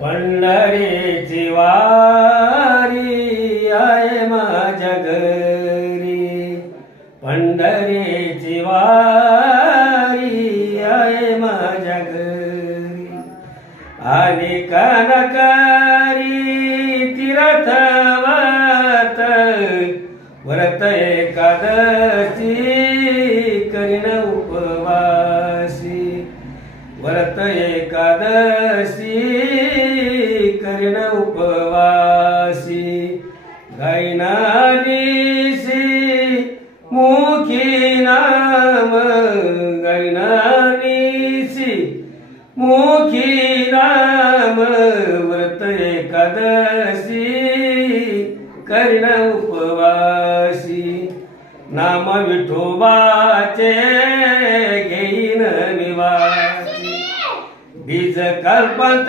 पंढरीची वारी आहे माझ्या घरी, पंढरीची वारी आहे माझ्या घरी. आणि कानकारी तीर्थ व्रत एकादशी करीन उपवासी, व्रत एकादशी करीन उपवासी. गायनानीसी मुखी नाम, गायनानीसी मुखी नाम, व्रत एकादशी करीन उपवासी. नाम विठोबाचे घेईन निवासी, बीज कल्पांत